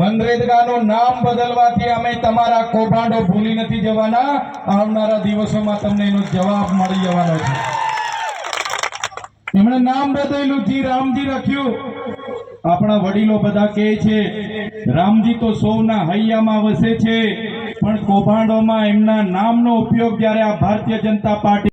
તમારું નામ બદલવાથી અમે તમારા કૌભાંડો ભૂલી નથી જવાના. આવનારા દિવસોમાં તમને એનો જવાબ મળી જવાનો છે. એમણે નામ બદલ્યું, જી રામજી રાખ્યું. આપણા વડીલો બધા કહે છે, રામજી તો સૌના હૈયામાં વસે છે, પણ કૌભાંડોમાં એમના નામનો ઉપયોગ જ્યારે આ ભારતીય જનતા પાર્ટી